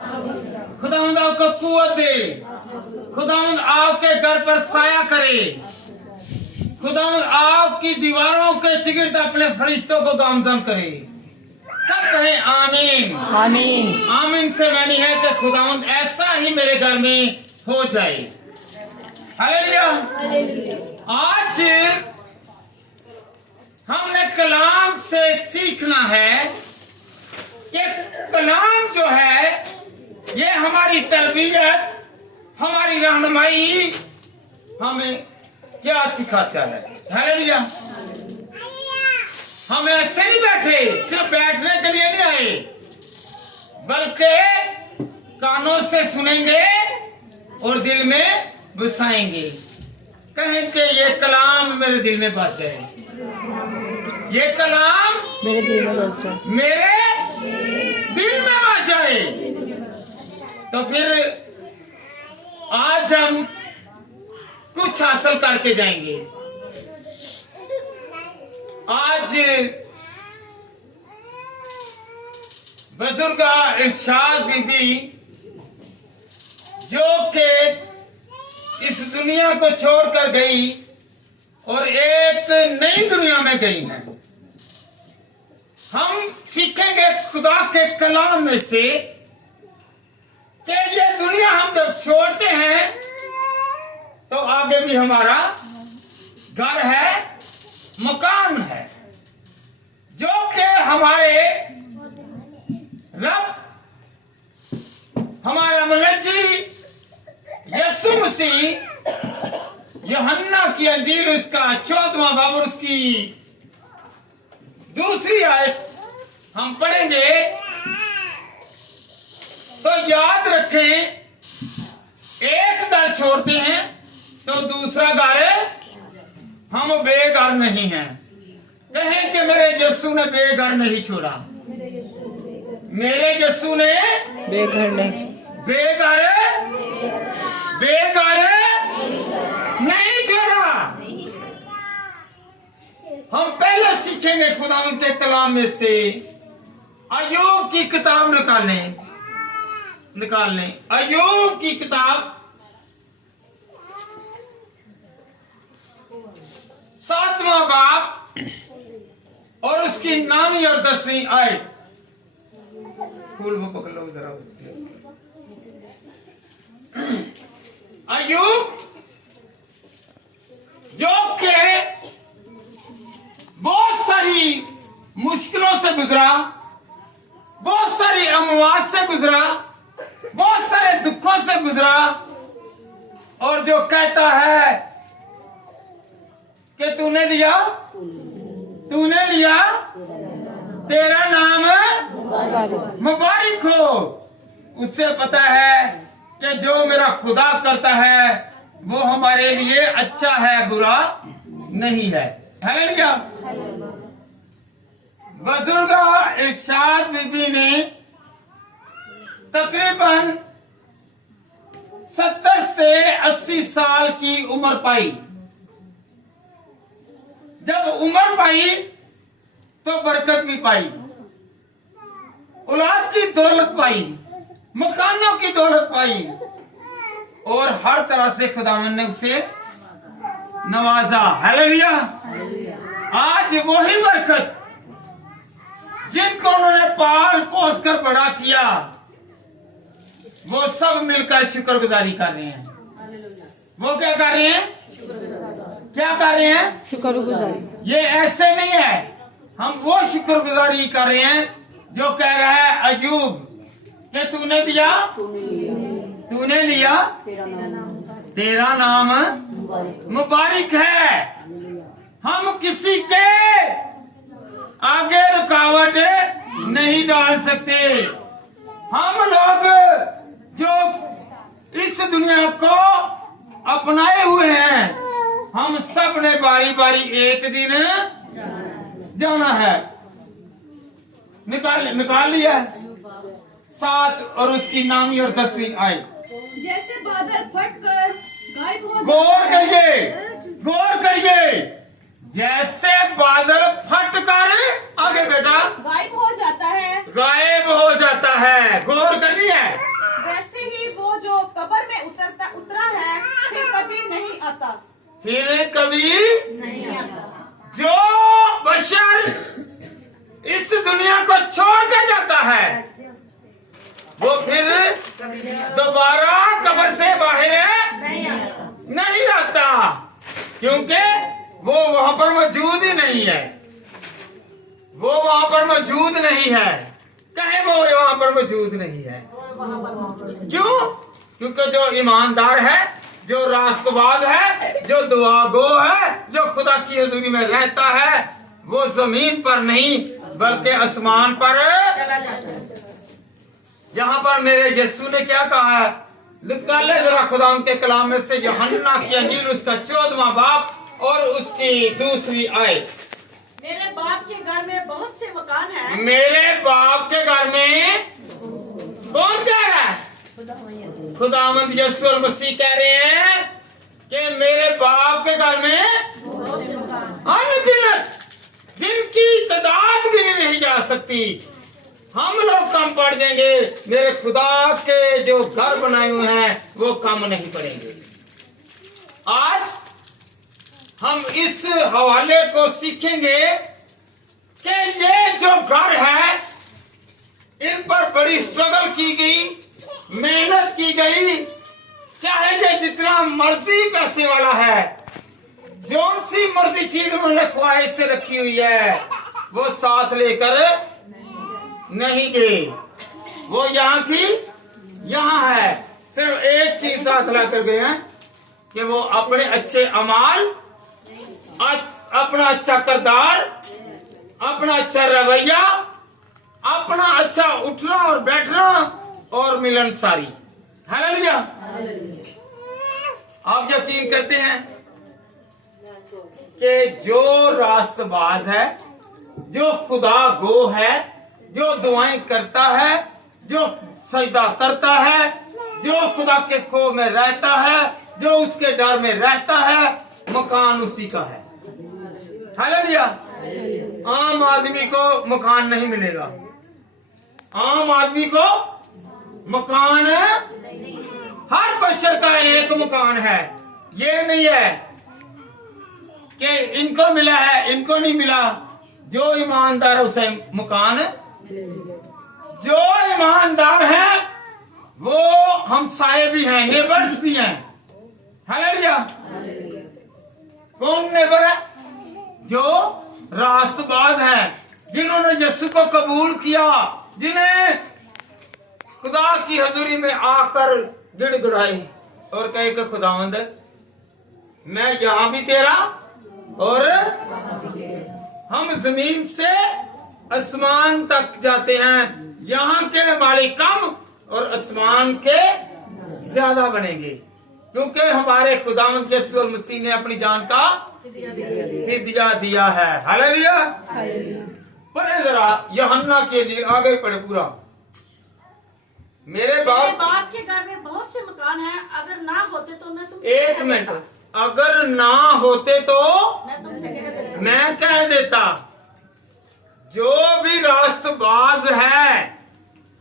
खुदावंद आपको कुव्वत दे, खुदावंद आपके घर पर साया करे, खुदावंद आपकी दीवारों के चिगिर्द अपने फरिश्तों को गामजन करे। सब कहें आमीन। आमीन। आमीन से मैंने है कि खुदावंद ऐसा ही मेरे घर में हो जाए। हालेलुया। आज हमने कलाम से सीखना है कि कलाम जो है ये हमारी तरबियत, हमारी रहनुमाई हमें क्या सिखाता है। हालेलुया। हम ऐसे नहीं बैठे, सिर्फ बैठने के लिए नहीं आए, बल्कि कानों से सुनेंगे और दिल में घुसाएंगे। कहें कि ये कलाम मेरे दिल में बस जाए, ये कलाम मेरे दिल में बस जाए, मेरे दिल में बस जाए। तो फिर आज हम कुछ हासिल करके जाएंगे। आज बुजुर्ग इरशाद बीबी जो कि इस दुनिया को छोड़कर गई और एक नई दुनिया में गई है, हम सीखेंगे खुदा के कलाम में से कि ये दुनिया हम जब छोड़ते हैं तो आगे भी हमारा घर है, मकान है, जो कि हमारे रब, हमारा मुनज्जी यीशु मसीह यूहन्ना की अंजील उसका 14वां बाब और उसकी दूसरी आयत हम पढ़ेंगे। तो याद रखें, एक घर छोड़ते हैं तो दूसरा घर हम बेघर नहीं हैं। कहें कि मेरे यीशु ने बेघर नहीं छोड़ा, मेरे यीशु ने बेघर नहीं, बेघर नहीं छोड़ा। हम पहले सीखेंगे खुदावंद के कलाम में से अय्यूब की किताब निकाल लें। अय्यूब की किताब 7वां बाब और उसकी 9वीं और 10वीं आयत। फूल वो पकड़ लो जरा। अय्यूब जो कि बहुत सारी मुश्किलों से गुजरा, बहुत सारी अमवात से गुजरा, बहुत सारे दुखों से गुजरा, और जो कहता है कि तूने लिया, तेरा नाम मुबारक हो। उससे पता है कि जो मेरा खुदा करता है वो हमारे लिए अच्छा है, बुरा नहीं है। हालेलुया। बुजुर्ग इरशाद बीबी ने तकरीबन 70 से 80 साल की उम्र पाई। जब उम्र पाई तो बरकत भी पाई, औलाद की दौलत पाई, मकानों की दौलत पाई, और हर तरह से खुदावंद ने उसे नवाजा। हालेलुया। आज वही बरकत जिसको उन्होंने पाल पोस कर बड़ा किया, वो सब मिलकर शुक्रगुजारी कर रहे हैं। वो क्या कर रहे हैं? शुक्रगुजारी। ये ऐसे नहीं है, हम वो शुक्रगुजारी कर रहे हैं जो कह रहा है अय्यूब कि तूने लिया, तेरा नाम मुबारक है। हम किसी के आगे रुकावट नहीं डाल सकते। हम लोग जो इस दुनिया को अपनाए हुए हैं, हम सब ने बारी बारी एक दिन जाना है। निकाल लिया 7 और उसकी 9वीं और 10वीं आई। जैसे बादल फटकर गायब हो गौर करिए, जैसे बादल फटकर आगे बेटा गायब हो जाता है, गायब हो जाता है, गौर करनी है। वैसे ही वो जो कब्र में उतरा है फिर कभी नहीं आता। फिर कभी नहीं आता। जो बशर इस दुनिया को छोड़ कर जाता है वो फिर दोबारा कब्र से बाहर नहीं आता, क्योंकि वो वहां पर मौजूद ही नहीं है। वो वहां पर मौजूद नहीं है। कहे वो वहां पर मौजूद नहीं है। क्यों? क्योंकि जो ईमानदार है, जो रास्तबाज है, जो दुआ गो है, जो खुदा की हजूरी में रहता है, वो जमीन पर नहीं बल्कि आसमान पर चला जाता है। जहां पर मेरे यीशु ने क्या कहा है, निकाले जरा खुदा उनके कलाम में से यूहन्ना की अंजील उसका 14वां बाब और उसकी दूसरी आयत। मेरे बाप के घर में बहुत से मकान हैं। मेरे बाप के घर में कौन कह रहा है? खुदावंद यीशु मसीह कह रहे हैं कि मेरे बाप के घर में अनगिनत, जिनकी तादाद गिनी नहीं जा सकती। हम लोग कम पड़ जाएंगे, मेरे खुदा के जो घर बनाए हुए हैं वो कम नहीं पड़ेंगे। आज हम इस हवाले को सीखेंगे कि ये जो घर है इन पर बड़ी स्ट्रगल की गई, मेहनत की गई। चाहे ये जितना मर्जी पैसे वाला है, जो सी मर्जी चीज उन्होंने ख्वाहिश से रखी हुई है वो साथ लेकर नहीं गए। वो यहाँ की यहाँ है, सिर्फ एक चीज साथ लाकर गए हैं कि वो अपने अच्छे अमाल, अपना अच्छा किरदार, अपना अच्छा रवैया, अपना अच्छा उठना और बैठना और मिलनसारी। हालेलुया। आप यकीन करते हैं कि जो रास्तबाज है, जो खुदा गो है, जो दुआएं करता है, जो सजदा करता है, जो खुदा के खो में रहता है, जो उसके डर में रहता है, मकान उसी का है। हालेलुया। आम आदमी को मकान नहीं मिलेगा। आम आदमी को मकान हर बशर का एक मकान है। ये नहीं है कि इनको मिला है इनको नहीं मिला। जो ईमानदार है उसे मकान, जो ईमानदार है वो हमसाये भी हैं, नेबर्स भी हैं। हालेलुया। कौन नेबर है? जो रास्तबाज हैं, जिन्होंने यीशु को कबूल किया, जिन्हें खुदा की हजूरी में आकर गिड़गिड़ाई और कहे कि खुदावंद मैं यहाँ भी तेरा और हम जमीन से आसमान तक जाते हैं, यहाँ के मालिक कम और आसमान के ज्यादा बनेंगे, क्योंकि हमारे खुदावंद यीशु मसीह ने अपनी जान का फिदिया दिया है। हालेलुया। पढ़े जरा यूहन्ना के जी आगे पढ़े पूरा। मेरे बाप के घर में बहुत से मकान हैं, अगर ना होते तो मैं तुमसे एक मिनट, अगर ना होते तो मैं तुमसे मैं कह देता। जो भी रास्तबाज है,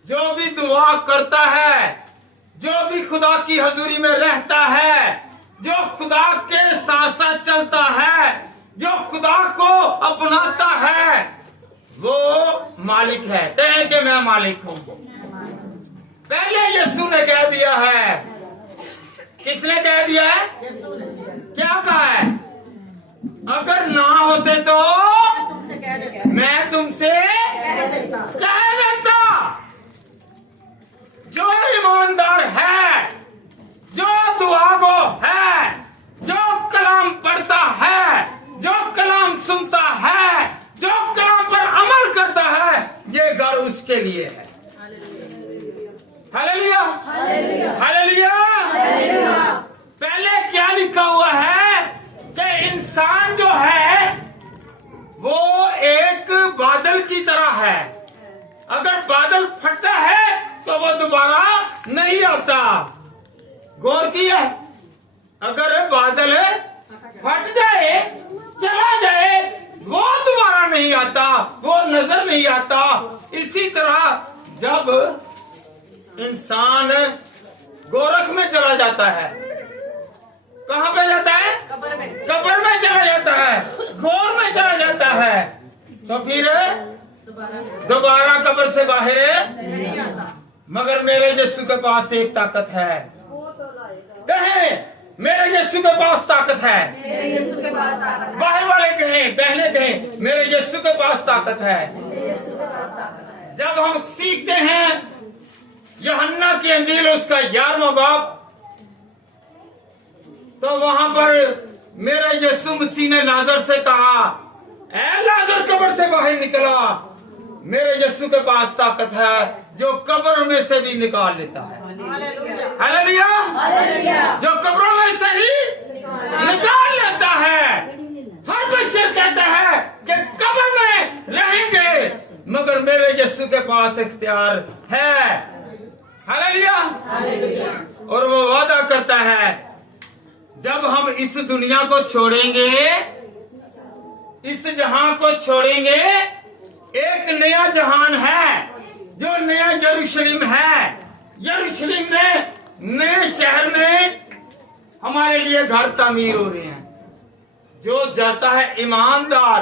जो भी दुआ करता है, जो भी खुदा की हजूरी में रहता है, जो खुदा के साथ साथ चलता है, जो खुदा को अपनाता है, वो मालिक है। कहे कि मैं मालिक हूँ। पहले यीशु ने कह दिया है। किसने कह दिया है? क्या कहा है? अगर ना होते तो मैं तुमसे कह देता। जो ईमानदार है, जो दुआ गो है, जो कलाम पढ़ता है, जो कलाम सुनता है, जो कलाम पर अमल करता है, ये घर उसके लिए है। हालेलुया। हालेलुया। पहले क्या लिखा हुआ है कि इंसान जो है वो एक बादल की तरह है। अगर बादल फटता है तो वो दोबारा नहीं आता। गौर किया? अगर बादल फट जाए चला जाए वो दोबारा नहीं आता, वो नजर नहीं आता। इसी तरह जब इंसान गोरख में चला जाता है, कहाँ पे जाता है? कब्र में। कब्र में चला जाता है, घोर में चला जाता है, तो फिर दोबारा कब्र से बाहर नहीं आता। मगर मेरे यीशु के पास एक ताकत है। कहें मेरे यीशु के पास ताकत है। मेरे यीशु के पास ताकत है। बाहर वाले कहें, बहनें कहें, मेरे यीशु के पास ताकत है। जब हम सीखते हैं यूहन्ना की अंजील उसका 11वां बाब, तो वहां पर मेरा यीशु मसीह ने लाजर से कहा, ऐ लाजर कब्र से बाहर निकला। मेरे यीशु के पास ताकत है जो कब्र में से भी निकाल लेता है। हालेलुया, जो कब्रों में से ही निकाल लेता है। हर बच्चे कहता है कि कब्र में रहेंगे, मगर मेरे यीशु के पास इख्तियार है। हालेलुया। और वो वादा करता है जब हम इस दुनिया को छोड़ेंगे, इस जहां को छोड़ेंगे, एक नया जहान है जो नया यरूशलेम है। यरूशलेम में नए शहर में हमारे लिए घर तामीर हो रहे हैं। जो जाता है ईमानदार,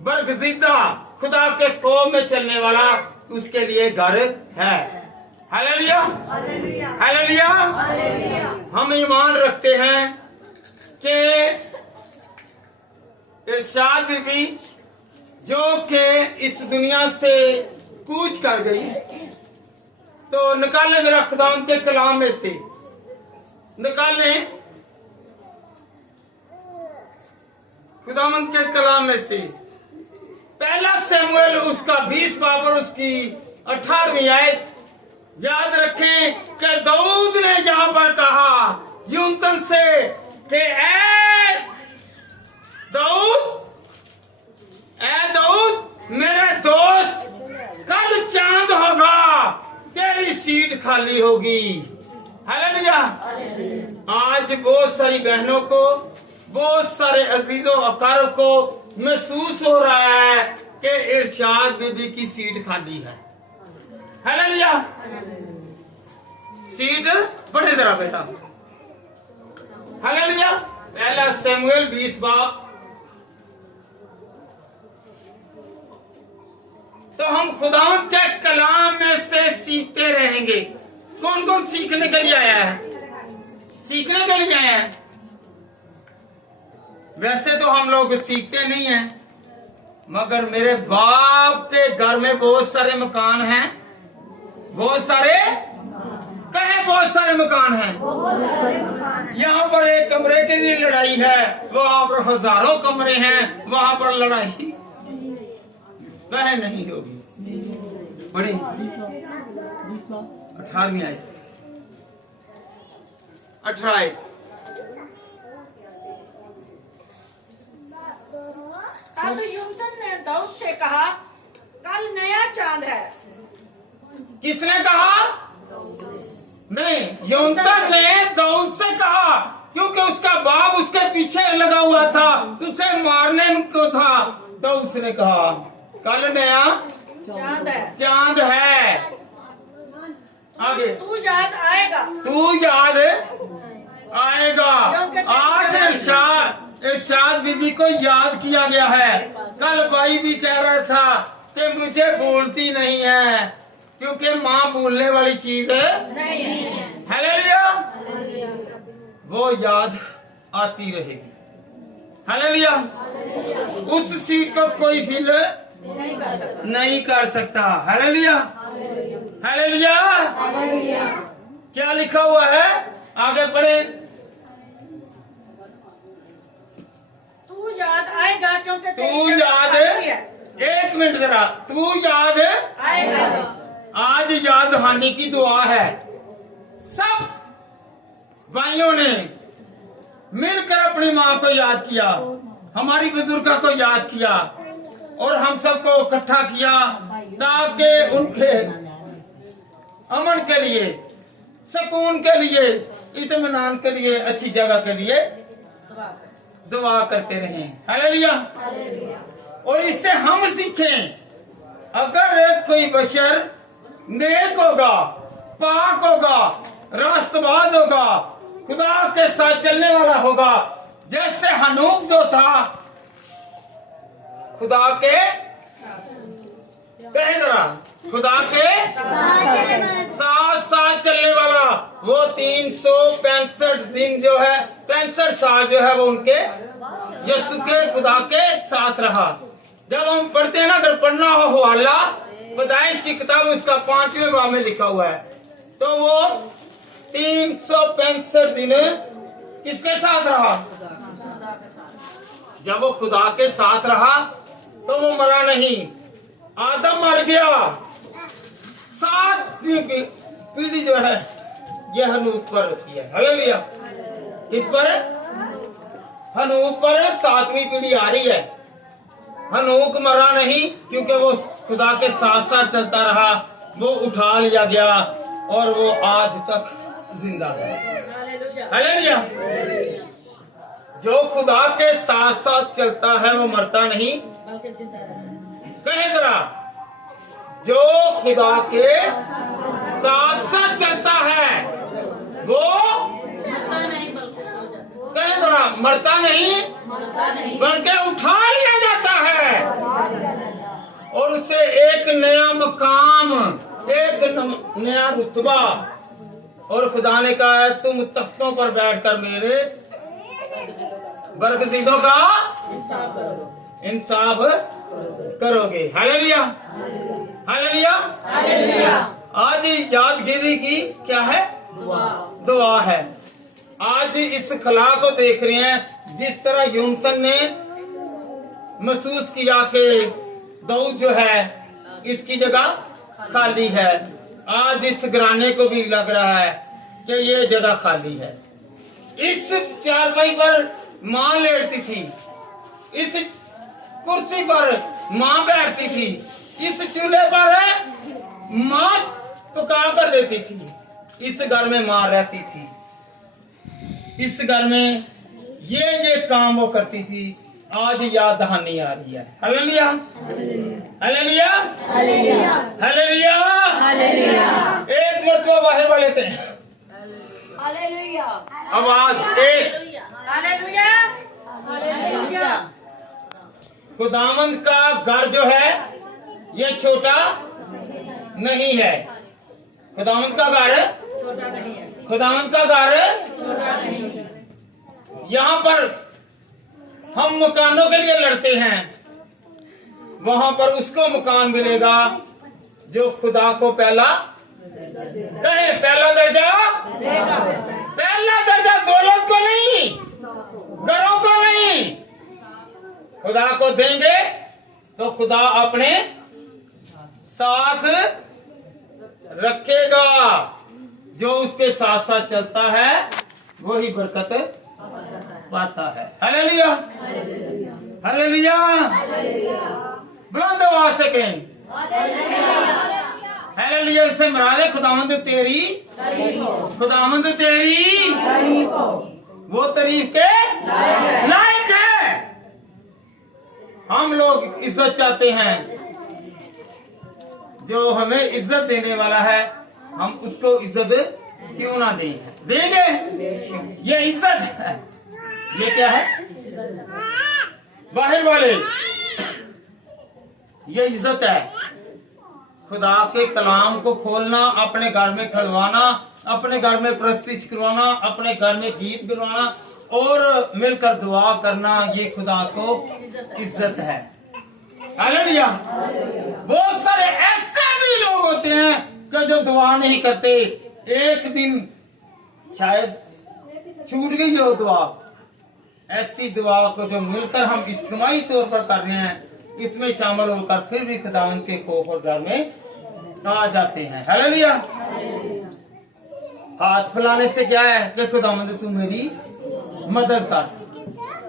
बरगजीदा, खुदा के कौम में चलने वाला, उसके लिए घर है। Hallelujah, hallelujah. हम ईमान रखते हैं कि इरशाद बीबी जो कि इस दुनिया से कूच कर गई, तो निकालें जरा खुदावंद के कलाम में से, निकालें खुदावंद के कलाम में से। पहला शमूएल उसका 20 बाब और उसकी 18वीं आयत। याद रखें कि दाऊद ने यहाँ पर कहा यूनतन से कि ऐ दाऊद मेरे दोस्त, कल चांद होगा, तेरी सीट खाली होगी। हालेलुया। आज बहुत सारी बहनों को, बहुत सारे अजीजों अकारब को महसूस हो रहा है कि इरशाद बीबी की सीट खाली है। हालेलुया। सीट बढ़े जरा बेटा। हालेलुया। पहला शमूएल 20 बाब। तो हम खुदावंद के कलाम में से सीखते रहेंगे। कौन कौन सीखने के लिए आया है? सीखने के लिए आया है। वैसे तो हम लोग सीखते नहीं हैं, मगर मेरे बाप के घर में बहुत सारे मकान हैं। बहुत सारे कहे, बहुत सारे मकान हैं। यहाँ पर एक कमरे की भी लड़ाई है, वहां पर हजारों कमरे हैं, वहां पर लड़ाई कहे नहीं होगी। बड़ी 18वीं आयत, 18 आयत। तब यूनतन ने दाऊद से कहा, कल नया चांद है। किसने कहा? नहीं, यूनतन ने दाऊद से कहा, क्योंकि उसका बाप उसके पीछे लगा हुआ था, उसे मारने को था। तो उसने कहा कल नया चांद है, चांद है। आगे, तू याद आएगा, तू याद आएगा। आज इरशाद बीबी को याद किया गया है। कल भाई भी कह रहा था कि मुझे भूलती नहीं है, क्योंकि माँ भूलने वाली चीज नहीं। हालेलुया। वो याद आती रहेगी। हालेलुया। उस सीट को कोई फिल नहीं कर सकता। Hallelujah, hallelujah. क्या लिखा हुआ है? आगे पढ़े। तू याद आएगा क्योंकि तू याद, एक मिनट जरा, तू याद आएगा। आज याद दहानी की दुआ है। सब भाइयों ने मिलकर अपनी माँ को याद किया, हमारी बुजुर्ग को याद किया, और हम सबको इकट्ठा किया ताकि उनके अमन के लिए, सुकून के लिए, इत्मीनान के लिए, अच्छी जगह के लिए दुआ करते रहें। हालेलुया। और इससे हम सीखें, अगर कोई बशर नेक होगा, पाक होगा, रास्तबाज होगा, खुदा के साथ चलने वाला होगा, जैसे हनूक जो था खुदा के, कहे जरा, खुदा के साथ साथ चलने वाला, वो 365 दिन जो है, 65 साल जो है वो उनके यीशु के खुदा के साथ रहा। जब हम पढ़ते हैं ना, अगर पढ़ना हो हवाला पैदाइश की किताब उसका 5वें बाब में लिखा हुआ है, तो वो 365 दिन किसके साथ रहा? जब वो खुदा के साथ रहा तो वो मरा नहीं। आदम मर गया, 7वीं पीढ़ी जो है ये हनूक पर होती है। हालेलुया। किस पर? हनूक पर 7वीं पीढ़ी आ रही है। हनूक मरा नहीं, क्योंकि वो खुदा के साथ साथ चलता रहा, वो उठा लिया गया और वो आज तक जिंदा है। हालेलुया। जो खुदा के साथ साथ चलता है वो मरता नहीं, कहे जरा, जो खुदा के साथ साथ चलता है वो कहे जरा, मरता नहीं बल्कि उठा लिया जाता है और उसे एक नया मकाम, एक नया रुतबा। और खुदा ने कहा है, तुम तख्तों पर बैठकर मेरे बरगज़ीदों का इंसाफ करोगे। हालेलुया। हालेलुया। आज यादगिरी की क्या है? दुआ है। आज इस खला को देख रहे हैं, जिस तरह यूनतन ने महसूस किया कि दाऊद जो है इसकी जगह खाली है, आज इस घराने को भी लग रहा है कि ये जगह खाली है। इस चारपाई पर माँ लेटती थी, इस कुर्सी पर माँ बैठती थी, इस चूल्हे पर माँ पका कर देती थी, इस घर में माँ रहती थी, इस घर में ये काम वो करती थी। आज याद दहानी आ रही है। हालेलुया। हालेलुया। हालेलुया। एक मरतबा बाहर वाले थे, आवाज एक, खुदावंद का घर जो है ये छोटा नहीं है। खुदावंद का घर, खुदावंद का घर यहाँ पर हम मकानों के लिए लड़ते हैं, वहां पर उसको मकान मिलेगा जो खुदा को पहला कहे, पहला दर्जा, पहला दर्जा दौलत को नहीं, घरों को नहीं, खुदा को देंगे तो खुदा अपने साथ रखेगा। जो उसके साथ साथ चलता है वही बरकत पाता है। हालेलुया। हालेलुया। बुलंद आवाज से कहें हालेलुया। से मुराद है खुदावंद तेरी, खुदावंद तेरी वो तारीफ के लायक है। हम लोग इज्जत चाहते हैं, जो हमें इज्जत देने वाला है हम उसको इज्जत क्यों ना दें? देंगे। ये इज्जत है। ये क्या है? बाहर वाले, ये इज्जत है। खुदा के कलाम को खोलना, अपने घर में खलवाना, अपने घर में प्रस्तुति करवाना, अपने घर में गीत गवाना और मिलकर दुआ करना, ये खुदा को इज्जत है। हालेलुया। बहुत सारे ऐसे भी लोग होते हैं कि जो दुआ नहीं करते। एक दिन शायद छूट गई हो दुआ, ऐसी दुआ को जो मिलकर हम इज्तिमाई तौर पर कर रहे हैं, इसमें शामिल होकर फिर भी खुदावंद के खौफ और डर में आ जाते हैं। हालेलुया। हाथ फैलाने से क्या है कि खुदावंद तू मेरी मदद कर,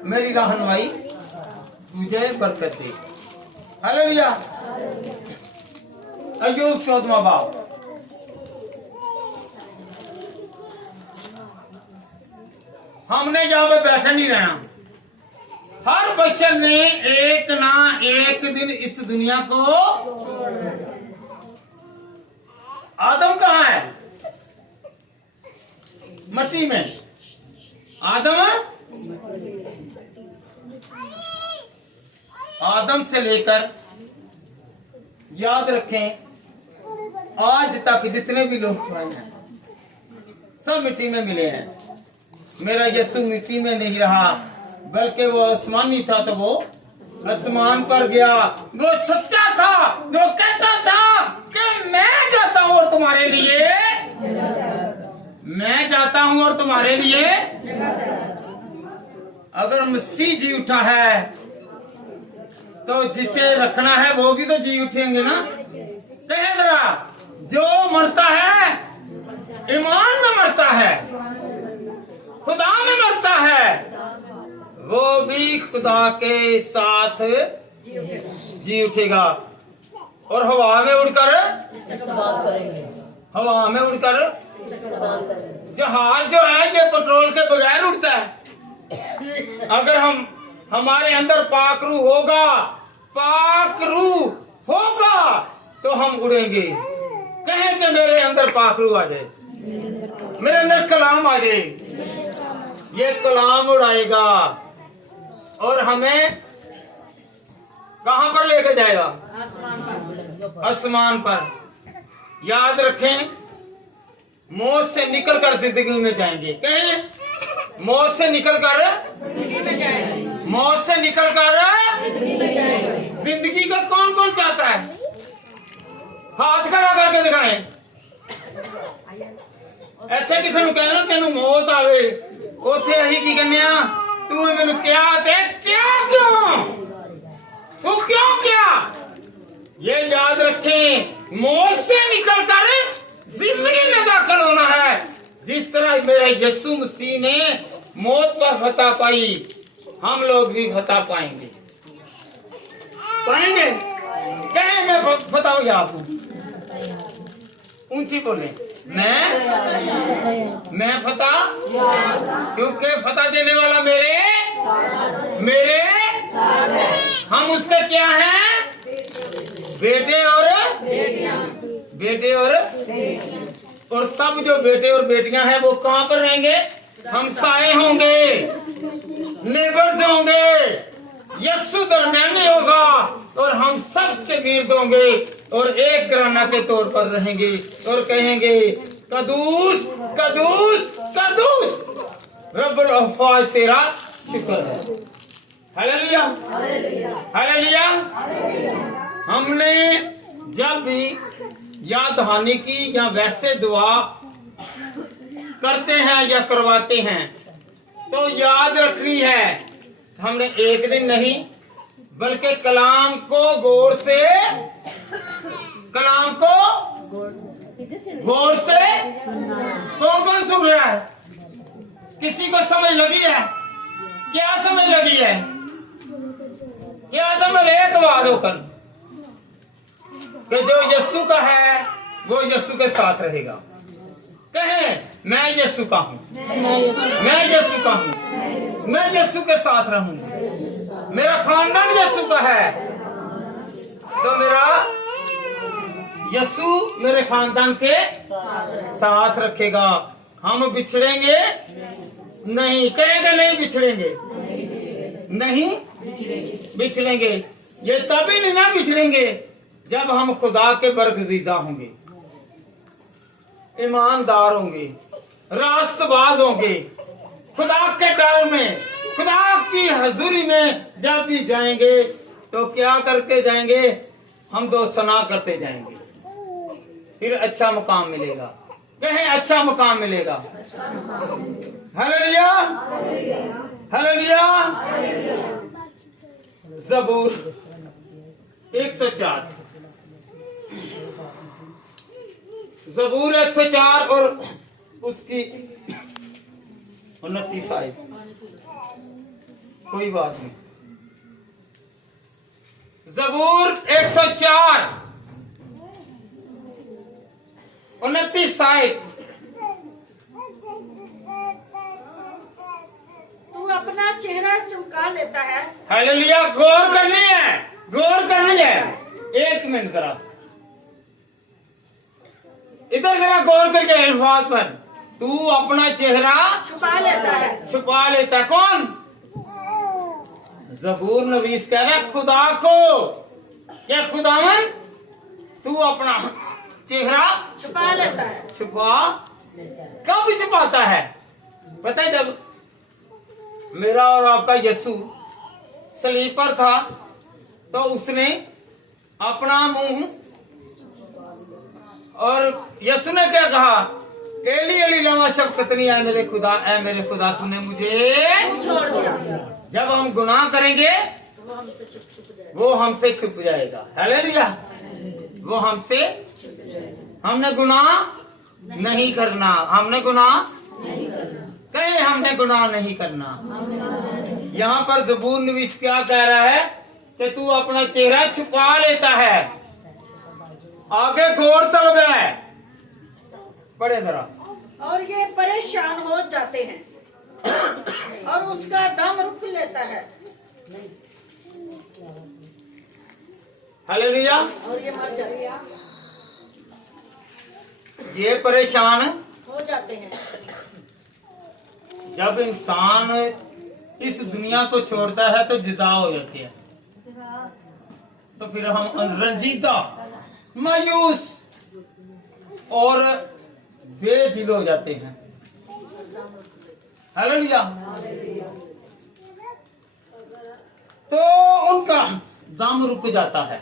मेरी रहनुमाई तुझे बरकत दे। हालेलुया। अय्यूब 14वां बाब। हमने यहाँ पे बैठे नहीं रहना, हर बच्चन ने एक ना एक दिन इस दुनिया को। आदम कहाँ है? मट्टी में। आदम से लेकर याद रखें आज तक जितने भी लोग आए हैं सब मिट्टी में मिले हैं। मेरा यीशु मिट्टी में नहीं रहा बल्कि वो आसमानी था, तो वो आसमान पर गया। वो सच्चा था, वो कहता था कि मैं जाता हूं और तुम्हारे लिए, मैं जाता हूं और तुम्हारे लिए। अगर मसीह जी उठा है तो जिसे रखना है वो भी तो जी उठेंगे ना। कहे जरा, जो मरता है ईमान में मरता है, खुदा में मरता है, वो भी खुदा के साथ जी उठेगा और हवा में उड़कर जहाज जो है ये पेट्रोल के बगैर उड़ता है। अगर हमारे अंदर पाक रूह होगा तो हम उड़ेंगे। कहें कि मेरे अंदर पाक रूह आ जाए, मेरे अंदर कलाम आ जाए, ये कलाम उड़ाएगा और हमें कहां पर लेकर जाएगा? आसमान पर। याद रखें, मौत से निकलकर जिंदगी में जाएंगे। कहें, मौत से निकलकर जिंदगी का कौन कौन चाहता है? हाथ खड़ा करके दिखाएं। ऐसे किसी को कहना तेन मौत आवे, उथे अही की कहने तू मैनू क्या ये याद रखें, मौत से निकलकर जिंदगी में दाखिल होना है। जिस तरह मेरे यीशु मसीह ने मौत पर फतह पाई, हम लोग भी फतह पाएंगे। कहें मैं फतह हो गया आपको। ऊंची बोले, मैं फतह, क्योंकि फतह देने वाला मेरे हम उसके क्या हैं? बेटे और सब जो बेटे और बेटियां हैं वो कहां पर रहेंगे? हम साए होंगे, नेबर्स होंगे, यीशु दरमियानी होगा और हम सब चगीर्द होंगे और एक घराना के तौर पर रहेंगे और कहेंगे कदूस कदूस कदूस रब्बुल अफ़वाज तेरा शुक्र है। Hallelujah hallelujah. हमने जब भी या दहानी की या वैसे दुआ करते हैं या करवाते हैं तो याद रखनी है, हमने एक दिन नहीं बल्कि कलाम को गौर से कौन कौन सुन रहा है? किसी को समझ लगी है? क्या समझ लगी है? क्या समझ? एक बात होकर कि जो यीशु का है वो यीशु के साथ रहेगा। कहें, मैं यीशु का हूँ, मैं यीशु के साथ रहूंगा। मेरा खानदान यीशु का है तो मेरा यीशु मेरे खानदान के साथ रखेगा। हम बिछड़ेंगे नहीं। कहेंगे नहीं बिछड़ेंगे। ये तभी नहीं ना बिछड़ेंगे जब हम खुदा के बरगजीदा होंगे, ईमानदार होंगे, रास्तबाज होंगे, खुदा के डर में, खुदा की हजूरी में जब भी जाएंगे तो क्या करके जाएंगे? हम दो सना करते जाएंगे, फिर अच्छा मुकाम मिलेगा। कहें, अच्छा मुकाम मिलेगा। Hallelujah hallelujah. ज़बूर 104 और उसकी 29 आयत। कोई बात नहीं। ज़बूर 104 29 आयत। तू अपना चेहरा चमका लेता है। हालेलुया। गौर करनी है, गौर करनी है। एक मिनट जरा इधर जरा गौर करके अल्फाज पर। तू अपना चेहरा छुपा लेता है। छुपा लेता है। कौन? ज़बूर नवीस कह रहा है खुदा को, क्या खुदावन तू अपना चेहरा छुपा लेता है। छुपा कब छुपाता है? पता है, जब मेरा और आपका यीशु सलीब पर था तो उसने अपना मुंह, और यीशु ने क्या कहा? एली एली लमा शफ़क़तनी, ऐ मेरे खुदा तूने मुझे छोड़ दिया। जब हम गुनाह करेंगे वो हमसे छुप जाएगा। हालेलुया। वो हमसे, हमने गुनाह नहीं करना, हमने गुनाह कहीं, हमने गुनाह नहीं करना। यहाँ पर ज़बूर नवीस क्या कह रहा है कि तू अपना चेहरा छुपा लेता है। आगे गौर तलब है, पढ़े जरा। और ये परेशान हो जाते हैं और उसका दम रुक लेता है। हालेलुया। और ये मर जाते हैं, ये परेशान हो जाते हैं। जब इंसान इस दुनिया को छोड़ता है तो जुदा हो जाते हैं, तो फिर हम रंजीदा, मायूस और बेदिल हो जाते हैं। हालेलुया। तो उनका दम रुक जाता है।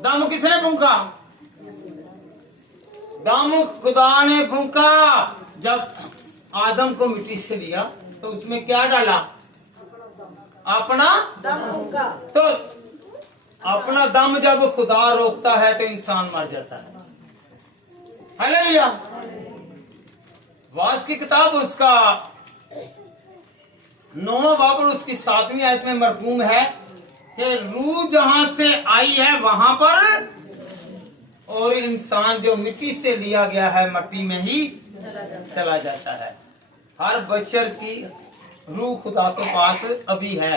दम किसने फूंका? दम खुदा ने फूंका। जब आदम को मिट्टी से लिया तो उसमें क्या डाला? अपना दम होगा। तो अपना दम जब खुदा रोकता है तो इंसान मर जाता है। हालेलुया। वास की किताब उसका 9वां बाब और उसकी 7वीं आयत में मरकूम है कि रूह जहां से आई है वहां पर, और इंसान जो मिट्टी से लिया गया है मट्टी में ही चला जाता है। हर बशर की रूह खुदा के पास अभी है।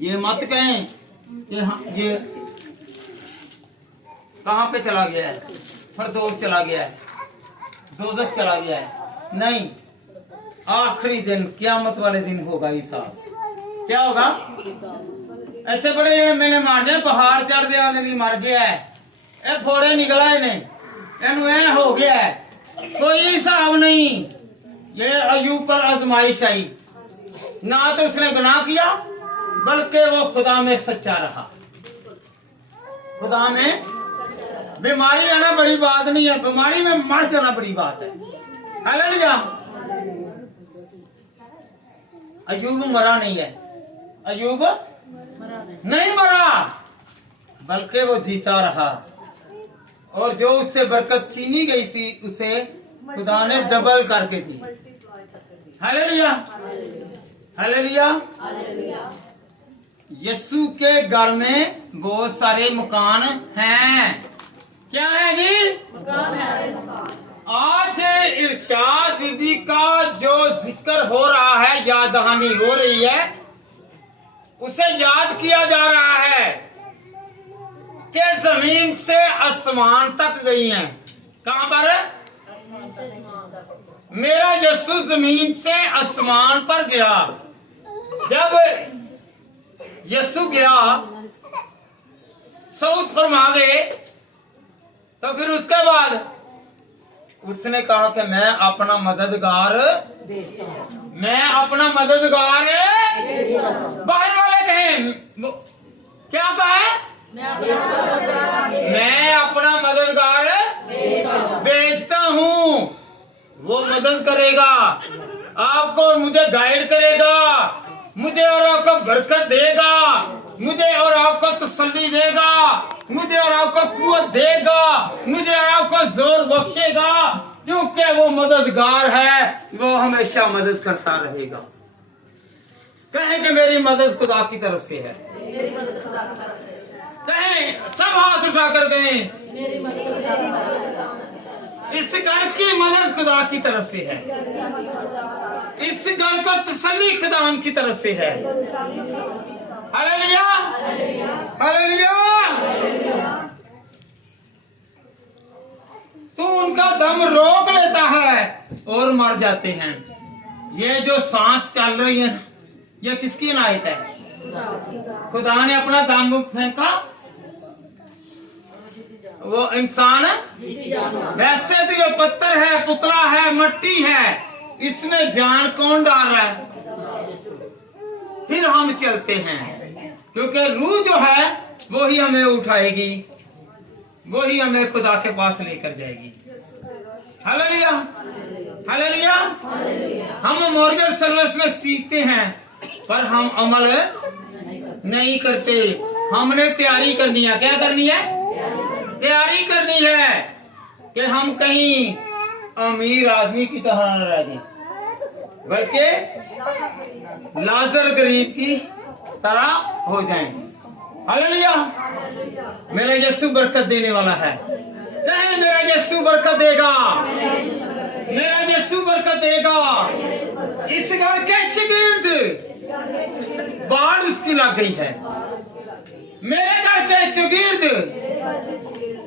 ये मत कहें कि ये कहाँ पे चला गया है, फरदौस चला गया है, दोज़ख चला गया है। नहीं, आखिरी दिन क़यामत वाले दिन होगा। हिसाब क्या होगा? इतने बड़े जने मैंने मारने पहाड़ चढ़ दिया, नहीं मर गया है, ए फोड़े निकला इन्हें, इन्हें ऐ हो गया है, कोई हिसाब नहीं। ये अयूब पर आजमाइश आई, ना तो उसने गुनाह किया बल्कि वो खुदा में सच्चा रहा। खुदा में बीमारी आना बड़ी बात नहीं है, बीमारी में मर जाना बड़ी बात है। हालेलुया। अयूब मरा नहीं है, अयूब नहीं मरा बल्कि वो जीता रहा, और जो उससे बरकत छीनी गई थी उसे खुदा ने डबल करके दी। हालेलुया। हालेलुया। यीशु के घर में बहुत सारे मकान हैं। क्या है जी? मकान है। आज इरशाद बीबी का जो जिक्र हो रहा है, याद दहानी हो रही है, उसे याद किया जा रहा है कि जमीन से आसमान तक गई हैं। कहां पर? मेरा यीशु जमीन से आसमान पर गया। जब यीशु गया, सऊद फरमा गए, तो फिर उसके बाद उसने कहा कि मैं अपना मददगार भेजता हूँ। मैं अपना मददगार बाहर वाले कहें क्या कहा है? मैं अपना मददगार भेजता हूँ। वो मदद करेगा, आपको मुझे गाइड करेगा, मुझे और आपको बरकत देगा, मुझे और आपको तसल्ली देगा, मुझे और आपको कुव्वत देगा, मुझे और आपको जोर बख्शेगा, क्योंकि वो मददगार है, वो हमेशा मदद करता रहेगा। कहें कि मेरी मदद खुदा की तरफ से है। कहें, सब हाथ उठा कर कहें, इस घर की मदद खुदा की तरफ से है, इस घर को तसल्ली खुदावन की तरफ से है। Hallelujah, hallelujah. तो उनका दम रोक लेता है और मर जाते हैं। ये जो सांस चल रही है, ये किसकी इनायत है? खुदा ने अपना दम फेंका, वो इंसान वैसे तो ये पत्थर है, पुतला है, मट्टी है, इसमें जान कौन डाल रहा है? फिर हम चलते हैं, क्योंकि रूह जो है वो ही हमें उठाएगी, वो ही हमें खुदा के पास लेकर जाएगी। Hallelujah, hallelujah. हम मॉर्गन सर्विस में सीखते हैं, पर हम अमल नहीं करते। हमने तैयारी करनी है। क्या करनी है? तैयारी करनी है कि हम कहीं अमीर आदमी की तरह न रह जाएं, बल्कि लाजर गरीब की तरह हो जाएं। हालेलुया। मेरा यीशु बरकत देने वाला है। कहें मेरा यीशु बरकत देगा, मेरा यीशु बरकत देगा। इस घर के चगिर्द बाढ़ उसकी लग गई है, मेरे घर के चगिर्द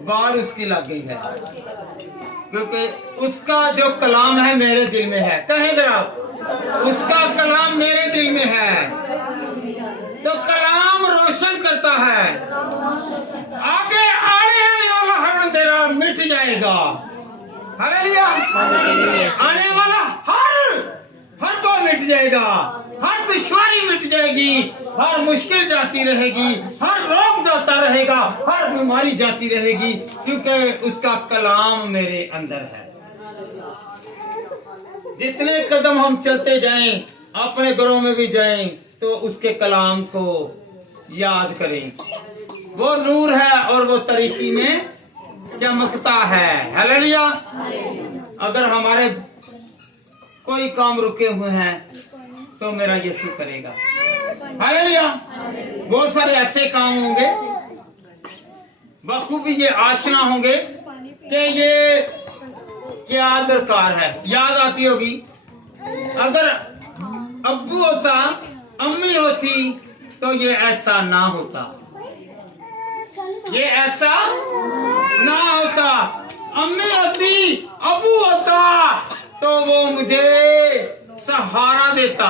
बाढ़ उसकी लग गई है, क्योंकि उसका जो कलाम है मेरे दिल में है। कहें जरा, उसका कलाम मेरे दिल में है। तो कलाम रोशन करता है, आगे आने वाला हर अंधेरा मिट जाएगा। हालेलुया। आने वाला हर को मिट जाएगा, हर दुश्वारी मिट जाएगी, हर मुश्किल जाती रहेगी, हर रोग जाता रहेगा, हर बीमारी जाती रहेगी, क्योंकि उसका कलाम मेरे अंदर है। जितने कदम हम चलते जाएं, अपने घरों में भी जाएं, तो उसके कलाम को याद करें। वो नूर है और वो तरीकी में चमकता है। हालेलुया। अगर हमारे कोई काम रुके हुए हैं तो मेरा यीशु करेगा। हालेलुया। बहुत सारे ऐसे काम होंगे, बखूबी ये आशना होंगे कि ये क्या दरकार है। याद आती होगी, अगर अब्बू होता, अम्मी होती, तो ये ऐसा ना होता, ये ऐसा ना होता। अम्मी होती, अब्बू होता, तो वो मुझे सहारा देता।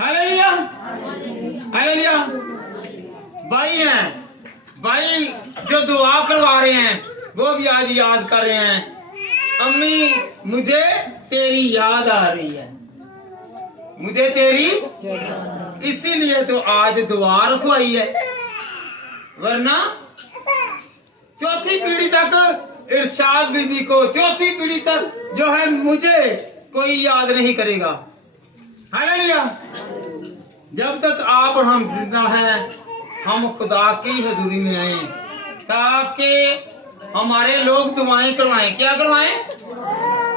Hallelujah, hallelujah. भाई हैं, भाई जो दुआ करवा रहे हैं, वो भी आज याद कर रहे हैं, अम्मी मुझे तेरी याद आ रही है, मुझे तेरी, इसीलिए तो आज दुआ रखवाई है। वरना चौथी पीढ़ी तक इरशाद बीबी को, चौथी पीढ़ी तक जो है मुझे कोई याद नहीं करेगा। हालेलुया। जब तक आप और हम जिंदा हैं, हम खुदा की हजूरी में आए, ताकि हमारे लोग दुआएं करवाएं। क्या करवाएं?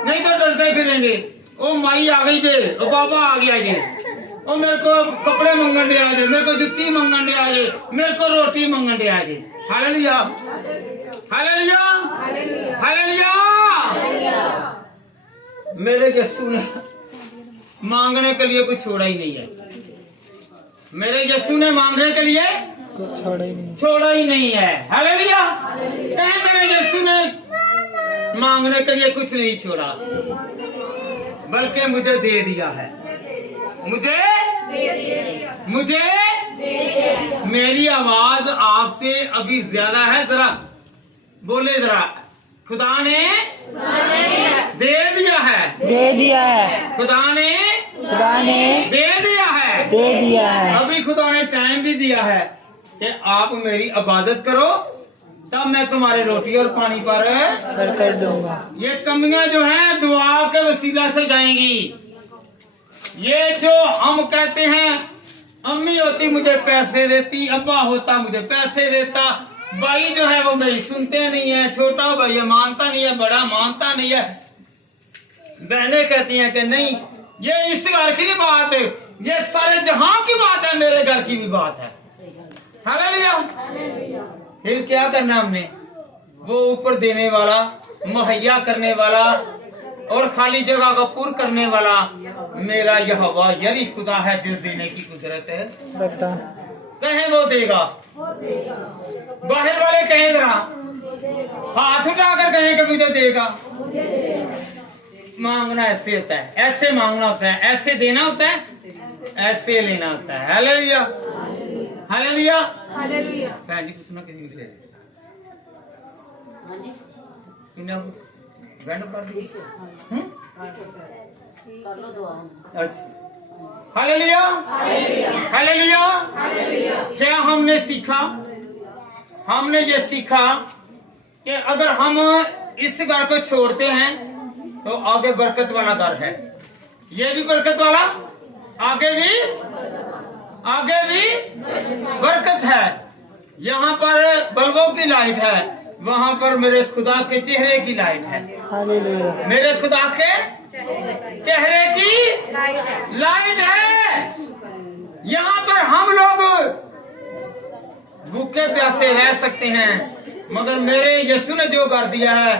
नहीं तो डरते फिरेंगे, ओ माई आ गई जे, ओ बाबा आ गया जे, ओ मेरे को कपड़े मंगन दे आजे, मेरे को जुत्ती मंगन दे आजे, मेरे को रोटी मंगन दे आजे। Hallelujah, hallelujah, hallelujah. मेरे यीशु ने मांगने के लिए कुछ छोड़ा ही नहीं है। मेरे यीशु ने मांगने के लिए कुछ छोड़ा ही नहीं है। हालेलुया। कहीं मेरे यीशु ने मांगने के लिए कुछ नहीं छोड़ा, बल्कि मुझे दे दिया है। मुझे मेरी आवाज आपसे अभी ज्यादा है, जरा बोले जरा। खुदा ने दे दिया है, दे दिया है, खुदा ने दे दिया है, दे दिया है। अभी खुदा ने टाइम भी दिया है कि आप मेरी इबादत करो, तब मैं तुम्हारे रोटी और पानी पर कर दूंगा। ये कमियां जो हैं दुआ के वसीला से जाएंगी। ये जो हम कहते हैं, अम्मी होती मुझे पैसे देती, अब्बा होता मुझे पैसे देता, भाई जो है वो मेरी सुनते नहीं है, छोटा भाई मानता नहीं है, बड़ा मानता नहीं है, बहनें कहती हैं कि नहीं, ये इस घर की बात है, ये सारे जहां की बात है, मेरे घर की भी बात है। हालेलुया। फिर क्या करना हमने? वो ऊपर देने वाला मुहैया करने वाला और खाली जगह को पूर्ण करने वाला मेरा यहोवा यही खुदा है जो देने की कुदरत है। बता कहें वो देगा, बाहर वाले कहें जरा हाथ उठाकर कहें कि मुझे देगा। मांगना ऐसे होता है, ऐसे मांगना होता है, ऐसे देना होता है, ऐसे लेना होता है। Hallelujah hallelujah hallelujah. भैन जी कुछ ना कहीं ले बैंड कर दी। अच्छा हालेलुया हालेलुया। क्या हमने सीखा? हमने ये सीखा कि अगर हम इस घर को छोड़ते हैं तो आगे बरकत वाला घर है, ये भी बरकत वाला, आगे भी बरकत है। यहाँ पर बल्बों की लाइट है, वहाँ पर मेरे खुदा के चेहरे की लाइट है। हालेलुया मेरे खुदा के चेहरे की लाइट है। यहाँ पर हम लोग भूखे प्यासे रह सकते हैं, मगर मेरे यीशु ने जो कर दिया है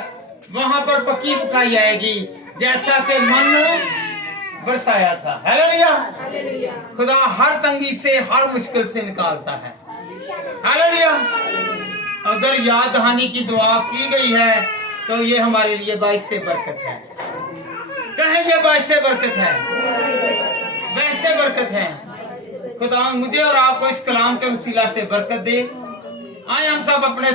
वहाँ पर पक्की पकाई आएगी, जैसा कि मन बरसाया था। हालेलुया। खुदा हर तंगी से, हर मुश्किल से निकालता है। हालेलुया। अगर याद दहानी की दुआ की गई है तो ये हमारे लिए बाइस से बरकत है। कहें ये बाइस से बरकत है, वैसे बरकत है। खुदा मुझे और आपको इस कलाम के वसीला से बरकत दे। आए हम सब अपने